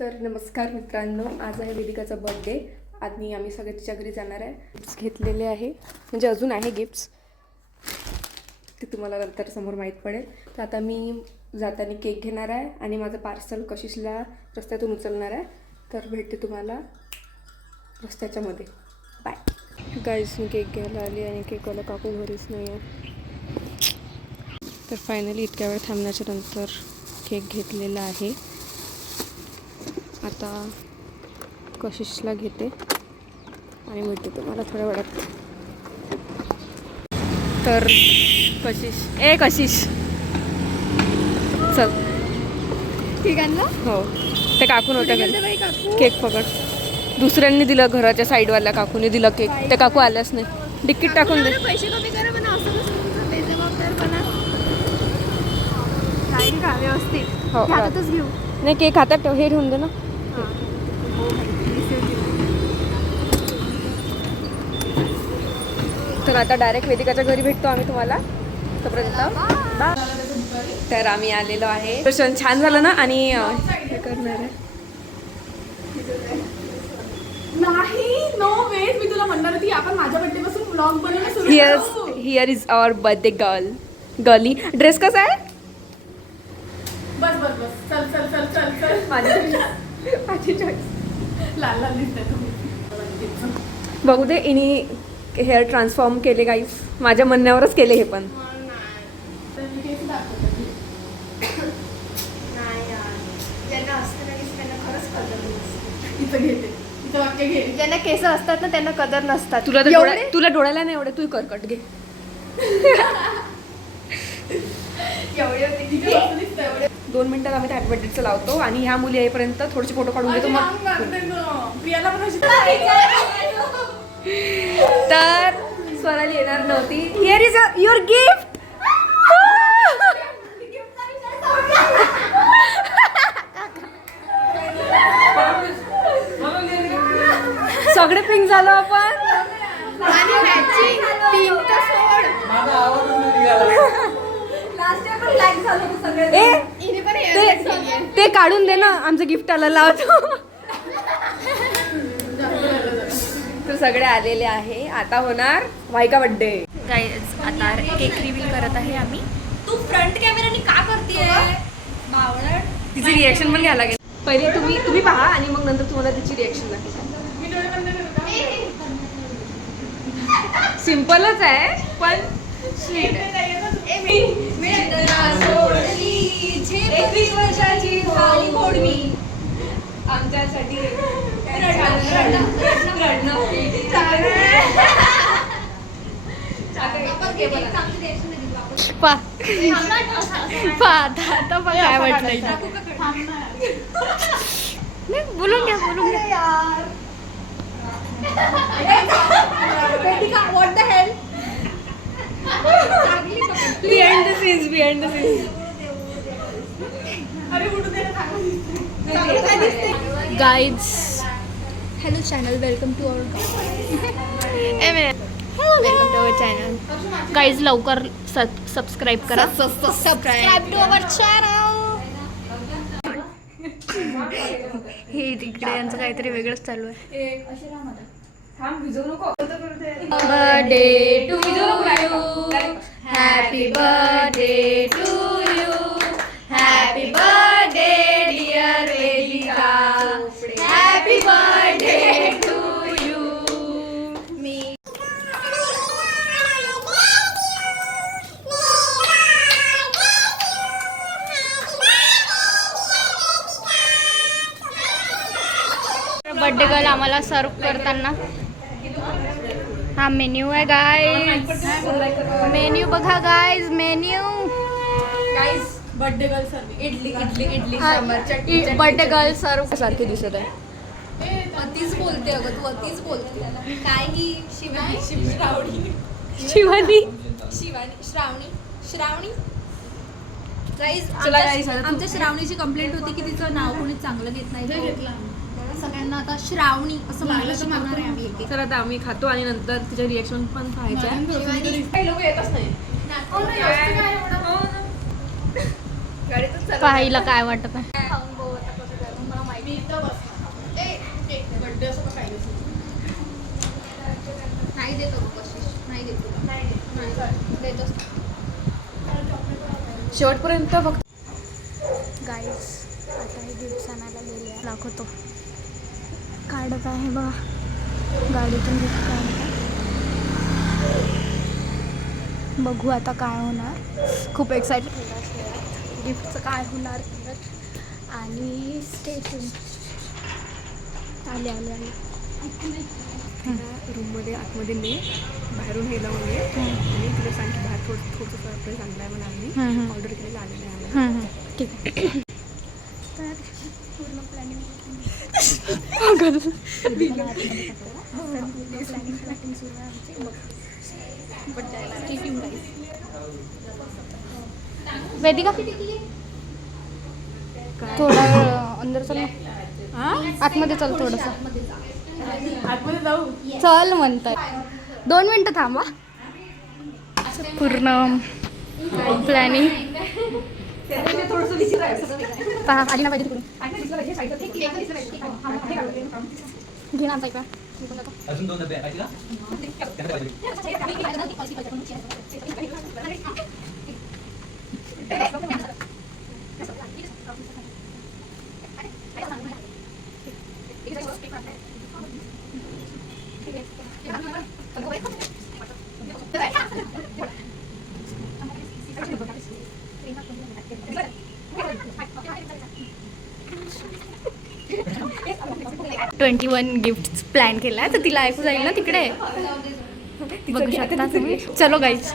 तर नमस्कार मित्रांनो, आज आहे वेदिकाचा बर्थडे आणि आम्ही सगळे तिच्या घरी जाणार आहे. गिफ्ट्स घेतलेले आहे, म्हणजे अजून आहे गिफ्ट्स, ते तुम्हाला नंतर समोर माहीत पडेल. तर आता मी जाताना केक घेणार आहे आणि माझं पार्सल कशिशला रस्त्यातून उचलणार आहे. तर भेटते तुम्हाला रस्त्याच्या मध्ये. Bye guys. मी केक घ्यायला आली आणि केकवाला काकू घरीच नाही आहे. तर फायनली इतक्या वेळ थांबण्याच्या नंतर केक घेतलेला आहे. आता कशिशला घेते आणि मिळते तुम्हाला थोड्या वेळात. तर कशिश चल ठीक आहे ना. हो, ते काकून होत्या घरी. केक पकड. दुसऱ्यांनी दिलं, घराच्या साईडवाल्या काकूने दिलं केक. ते काकू आल्याच नाही. तिकीट टाकून दे. पैसे कमी करा म्हणा, असं कसं बेजबाबदार म्हणा. काही खा व्यवस्थित. हो, हातातच घेऊ. नाही केक हातात ठेव. हे ठेवून दे ना. तर आता डायरेक्ट वेदिकाच्या घरी भेटतो आम्ही तुम्हाला. तोपर्यंत तर आम्ही आलेलो आहे. दर्शन छान झालं ना. आणि हे करणार आहे नाही, नो वेट. मी तुला म्हणणार होती आपण माझ्या बर्थडे पासून व्लॉग बनवणं सुरू करू. Here is our birthday girly. Dress कसा आहे? बस बस बस. चल चल चल चल चल. माझी चॉईस. लाल लाल दिसतंय तुम्ही. बघू दे. इनी हेअर ट्रान्सफॉर्म केले गाईस. माझ्या म्हणण्यावरच केले हे पण. तर मी केस दाखवते. नाही यार, ज्यांना असतं ना केस त्यांना खरंच कदर नसते. इथं घेते. इथं वाक्य घे. ज्यांना केस असतात ना त्यांना कदर नसतात. तुला डोळ्याला नाही एवढे. तू करकट घे. एवढे होते किती मस्त दिसतं. एवढे 2 मिनिटात आम्ही हॅपी बर्थडेचं लावतो आणि ह्या मुली येईपर्यंत थोडेसे फोटो काढून घेतो. मग प्रियाला पण तर स्वराली येणार नव्हती. Here is your gift. सगळे पिंक झालो आपण. आणि मॅचिंग पिंक तर सोड. माझा आवाजच नाही निघाला. लास्ट टाइम पण ब्लॅक झालं होतं सगळे. इने पण ते काढून दे ना. आमचं गिफ्ट आला लावतो. तर सगळे आलेले आहे. आता होणार वायका बर्थडे. गाईज आता केक रिव्हील करत आहे आम्ही. तू फ्रंट कॅमेराने का करतेय बावळट? तिची रिॲक्शन पण घ्यायला लागेल. पहिले तुम्ही पहा आणि मग नंतर तुम्हाला तिची रिॲक्शन दाखवा. सिम्पलच आहे पण स्वीट आहे. 21 वर्षाची झाली घोडमी. आमच्यासाठी आता पण काय वाटलं बोलून घ्या what the hell. Behind the scenes. अरे उठू दे ना. Guys. Hello channel, welcome to our channel. Guys लवकर सबस्क्राईब करा. Subscribe to our channel. हे तिकडे यांचं काहीतरी वेगळंच चालू आहे. Birthday to you. Happy birthday to you. Happy birthday dear Vedika. Happy birthday to you. Birthday girl आम्हाला सर्व करताना हा मेन्यू आहे गाईज. मेन्यू बघा guys. Menu guys birthday girl सर्व इडली सांबार चटणी. बर्थडे गर्ल सर्व सारखे दिसत आहे. अतीच बोलते अगं तू. अतीच बोलते. काही श्रावणी गाईज. आमच्या श्रावणीची कंप्लेंट होती की तिचं नाव कोणी चांगलं घेत नाही. सगळ्यांना आता श्रावणी असं म्हणायला शिकवणार आहे आम्ही. तर आता आम्ही खातो आणि नंतर तिच्या रिॲक्शन पण पाहायच्या. काही लोक येतच नाही. पाहायला काय वाटत आहे. मी तर शेवटपर्यंत फक्त गाईज आता हे गिफ्ट्स आणायला गेले आहे. दाखवतो काढत आहे बघा गाडीतून गिफ्ट काढत. बघू आता काय होणार. खूप एक्साइटेड गिफ्टचं काय होणार आणि स्टेशन आले आले आले. रूममध्ये आतमध्ये ने बाहेरून हे लावून ये आणि तुला सांग की बाहेर थोडंसं सरप्राईज आणलं आहे मला. आम्ही ऑर्डर केलेलं आलेलं आहे आम्हाला. ठीक आहे. तर पूर्ण प्लॅनिंग सुरू आहे आमची. वेदिका थोडा अंदर चल ना. आतमध्ये चल थोडंसं. आतमध्ये जाऊ. चल म्हणतात. 2 मिनटं थांबा. पूर्ण प्लॅनिंग पहा आली ना पाहिजे तिकडून. घे ना आमचा अजून 2 डबे आहेत का? 21 गिफ्ट प्लॅन केला आहे तर तिला ऐकू जाईल ना तिकडे. बघू शकता तुम्ही. चलो गाईज.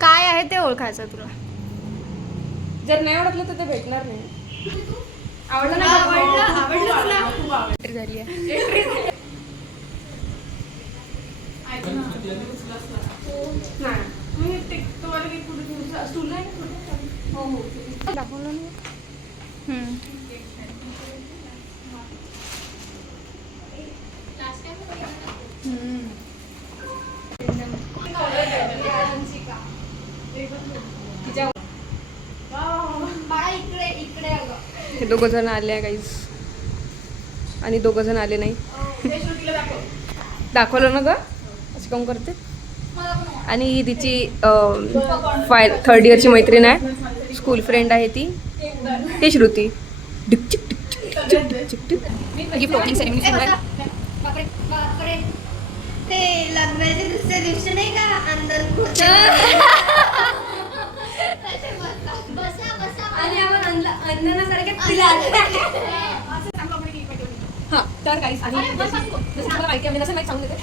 काय आहे ते ओळखायचं तुला. जर नाही ओळखलं तर ते भेटणार नाही. आवडलं ना? आवडलं तुला? झाली आहे. दाखवलं नाही. हे 2 जण आले आहे गाईज आणि 2 जण आले नाही. दाखवलं ना ग असं काम करते. आणि ही तिची 3rd इयरची मैत्रीण आहे. स्कूल फ्रेंड आहे ती. ते श्रुती. डिकचिक डिकचिक डिकचिक डिक. गिफ्ट ओपनिंग सेरेमनी सुरू आहे. ते लग्नाच्या दुसऱ्या दिवशी नाही का अंदर आणि आपण अन्नासारख्या तिला हां तर काहीच आणि जसं मला माहिती आहे जसं माहिती सांगून देते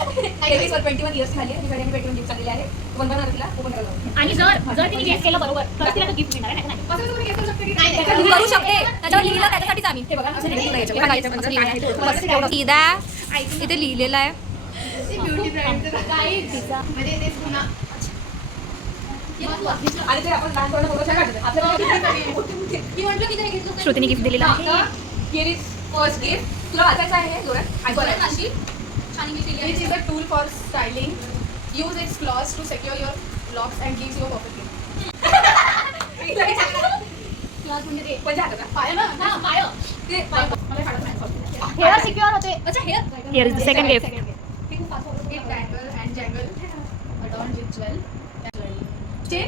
21 इयर्स झाली आहे. मी भेटून गिफ्ट चाललेली आहे. पण बनवणार तिला ओपन करायला. आणि जर तिने गेस केलं बरोबर तर तिला गिफ्ट मिळणार आहे. नाही असं तुम्ही करू शकते की नाही करू शकते. त्याच्यावर लिहिलं त्याच्यासाठीच आम्ही. हे बघा असं लिहिलेलं आहे याच्यावर. सीधा इथे लिहिलेलं आहे. ब्युटी ब्रँडचं म्हणजे ते पुन्हा आणि ते आपण लहानपणी फोटो काढतो. आपल्याला मी म्हटलं की नाही घेतलं श्रुतीने गिफ्ट दिलेलं आहे. Here is first gift. तुला वाचायचं आहे जोरात ऐकूया. अशी छान गिफ्ट दिली Which is a tool for styling. Use its claws to secure your locks and gives you a perfect look. Class म्हणजे ते पण झालं का? पाय ना? हा पाय ते मला काढत नाही. Sorry. हेअर सिक्युअर होते. अच्छा hair here is the second gift. A bangle and jangle adorned with jewel. Chain.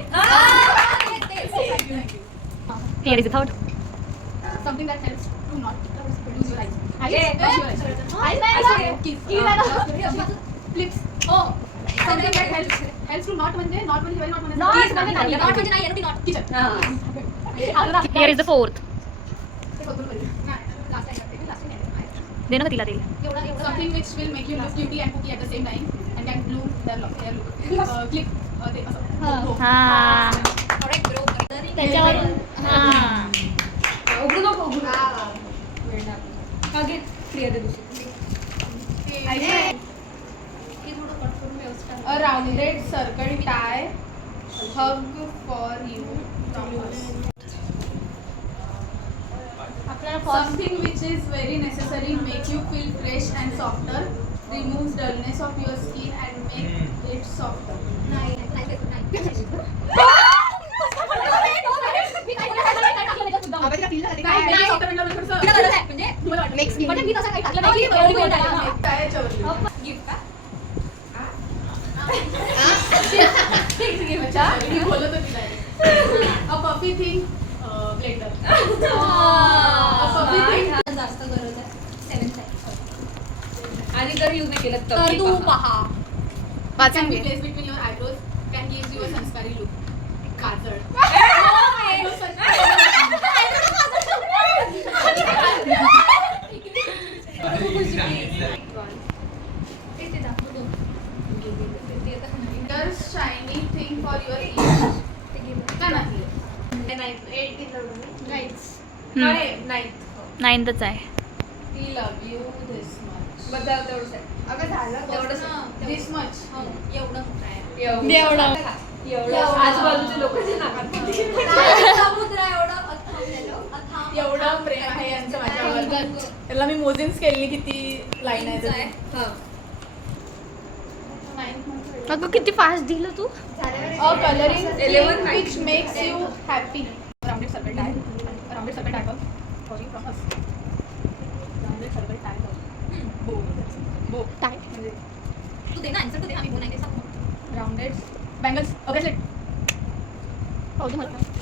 Thank you. Here is the third. Something that helps to not lose your eyes. Clips. हो Something that helps to not म्हणजे not म्हणजे very not म्हणजे not म्हणजे नाही not म्हणजे नाही N T not kitchen. Here is the fourth. ते बघून बघूया. नाही, last time करते. last time. दे ना तिला दिल. एवढा एवढा Something which will make you look cutie and cookie at the same time and can bloom their look. Clip. ते असं. हां करेक्ट ब्रो त्याच्यावर हां उघडू नको उघडू. हा घे फ्री आहे दुसरी. की थोडं कट करून व्यवस्थित A rounded circle tie hug for you. आपल्याला Something which is very necessary, make you feel fresh and softer, removes dullness of your skin and make it softer. A puffy thing, blender. A puffy thing. जास्त गरज आहे 7 आणि जर use नाही केलं तर तू पहा Can be placed between your eyebrows, can give you a sanskari look. Kajal. Your shiny thing for your ears. का नाही? नाईनथच आहे. We love you this much. बद्दल तेवढंच आहे. अगं झालं तेवढंच ना. This much. एवढं आजूबाजूचे लोक जे नाकात समुद्र एवढं अथांग एवढं प्रेम आहे यांचं माझ्यावर. त्याला मी मोजिन्स केली किती लाईन आहे त्याची. अगं किती फास्ट दिलं तू. A coloring 11 which makes you happy. Rounded circle tag. Rounded circle tag. Sorry, from us. Rounded circle tag. Bow. Bow. Tag. तू दे ना आन्सर तू दे आम्ही बोलायचे सांग Rounded. Bangles. A bracelet.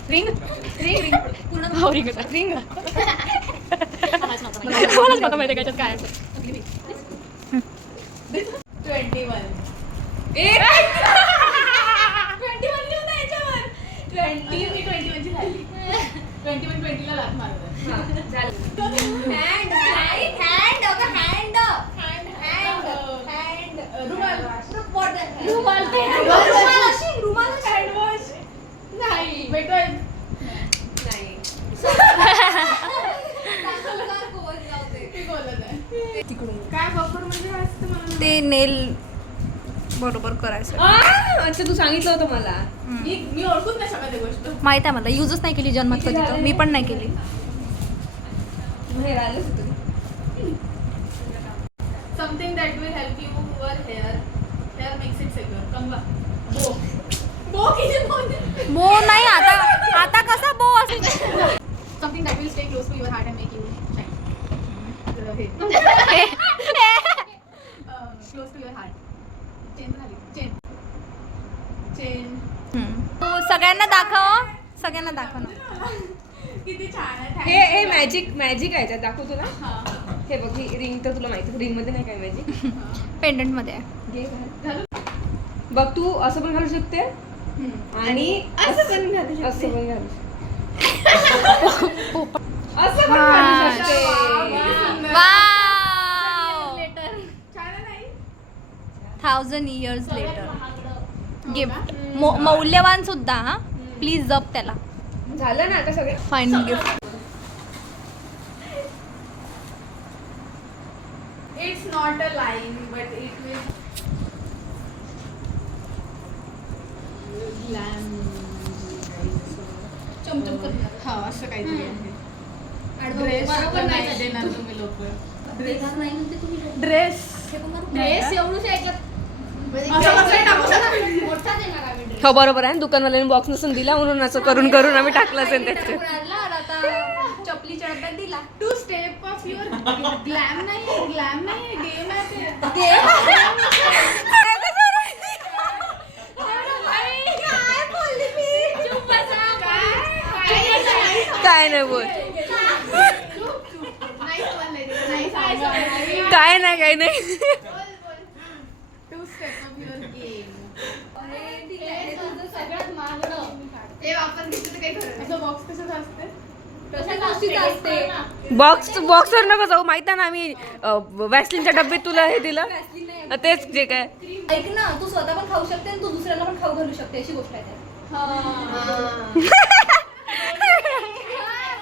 Ring. Ring. पूर्ण Ring. मलाच नव्हतं माहिती त्याच्यात काय आहे. 21. 21 लिहून आहे याच्यावर. 20 ची झाली. 21 ला लाथ मारत आहे. रुमाल. हँडवॉश. नाही. बेटर. ते बोलत आहे. काय बफर म्हणजे काय असतं मला ते नेल बरोबर करायचं अच्छा तू सांगितलं होतं मला. मी ओळखूच नाही शकत ही गोष्ट. माहित आहे मला युजच नाही केली जन्मात कधी तर मी पण नाही केली हे राहिलंच होतं. Something that will help your hair makes it secure. कंगवा. बो. बो किती बोलते? बो नाही आता कसा बो असेल Something that will stay close to your heart and make you shine. हे. Close to your heart. Chain झाली. Chain. सगळ्यांना दाखव ना किती छान आहे. हे मॅजिक आहे याच्यात दाखवतो ना. हा. हे बघ ही रिंग तर तुला माहिती रिंग मध्ये नाही काय मॅजिक. पेंडंट मध्ये आहे घे घाल. बघ तू असं पण घालू शकते आणि असं पण घालू शकते. असं पण घालू शकते. छान आहे नाही? 1000 years later गिफ्ट मौल्यवान सुद्धा हा प्लीज जप त्याला झालं ना आता सगळं. Final gift It's not a line, but it will chamcham करणार. हा असं काहीतरी आहे. ड्रेस नाही देणार तुम्ही लोक. ड्रेस. हो बरोबर आहे. दुकानवाल्याने बॉक्स नसून दिला म्हणून असं करून आम्ही टाकलं असेल त्याच्यात. चपलीच्या डब्यात दिला two step of your glam नाही गेम आहे ते. काय नाही बोल. काय नाही two step of your game. असं बॉक्स कसं असते? बॉक्सवर नका जाऊ. माहित आहे ना आम्ही वॅसलिनच्या डब्यात तुला हे दिलं तेच जे काय. ऐक ना तू स्वतः पण खाऊ शकते आणि तू दुसऱ्यांना पण खाऊ घालू शकते अशी गोष्ट आहे ते.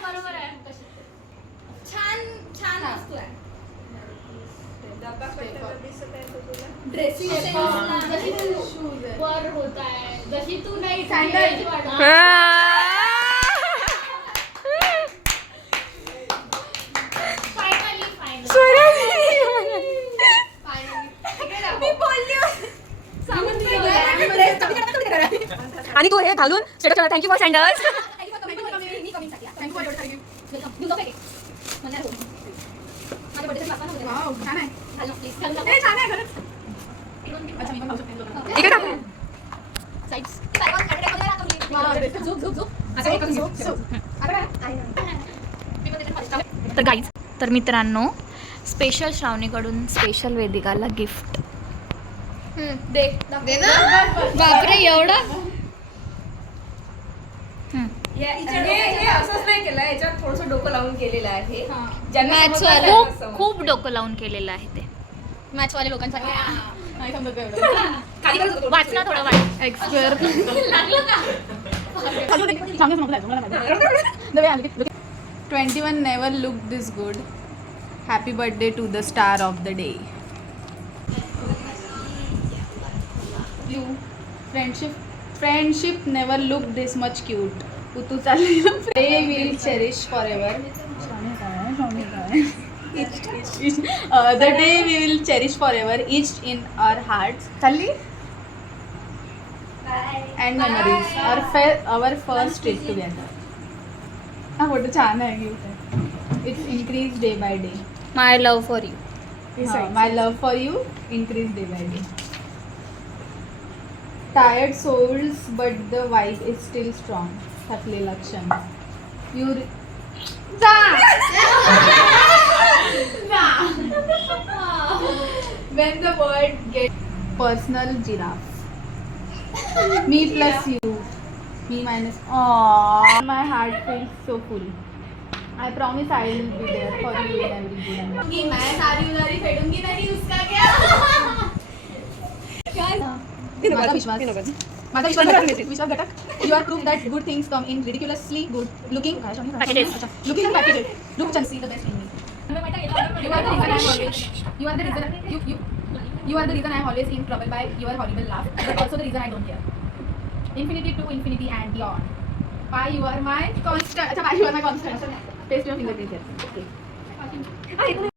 बरोबर आहे. छान वस्तू आहे ड्रेसिंग वर होत आहे जशी तू नाही सँडल. आणि तू हे घालून status thank you for sandals. Wow, छान आहे. ए, छान आहे खरंच. अच्छा, मी पण घालू शकते. इकडे टाक. तर गाईज, तर मित्रांनो, स्पेशल श्रावणीकडून स्पेशल वेदिकाला गिफ्ट. बापरे एवढं हे असंच नाही केलं, याच्यात थोडंसं डोकं लावून केलेलं आहे. ज्यांना Match समजलं वाले. त्यांना समजलं. खूप डोकं लावून केलेलं आहे ते. मॅचवाले लोकांसाठी नाही समजत एवढं. खाली करत होतो. वाच ना थोडं वाच. एक्सपेअर सांगू नको मला माहिती. 21 never looked this good. Happy birthday to the star of the day. You friendship never looked this much cute. तू चालली they will cherish forever. The day we will cherish forever, each in our hearts. चालली and memories. Our first trip together. हा photo छान आहे. Gift it's increase day by day. My love for you. My love for you increase day by day. Tired souls but the vibe is still strong. थकलेला क्षण. You when the world gets personal giraffe. Me plus you. Me minus. Aww. My heart feels so full. I promise I will be there for you in every good and bad. मैं सारी उधारी फेडूंगी नहीं उसका क्या? माझा विश्वास. माझा विश्वास घटक. You are proof that good things come in ridiculously good looking Packages. Looking packages. Look and see the best in me. You are the reason I am always. You are the reason you are the reason I am always in trouble by your horrible laugh. But also the reason I don't care. Infinity to infinity and beyond. Why you are my constant. अच्छा, why you are my constant. Paste your fingerprint here. Okay.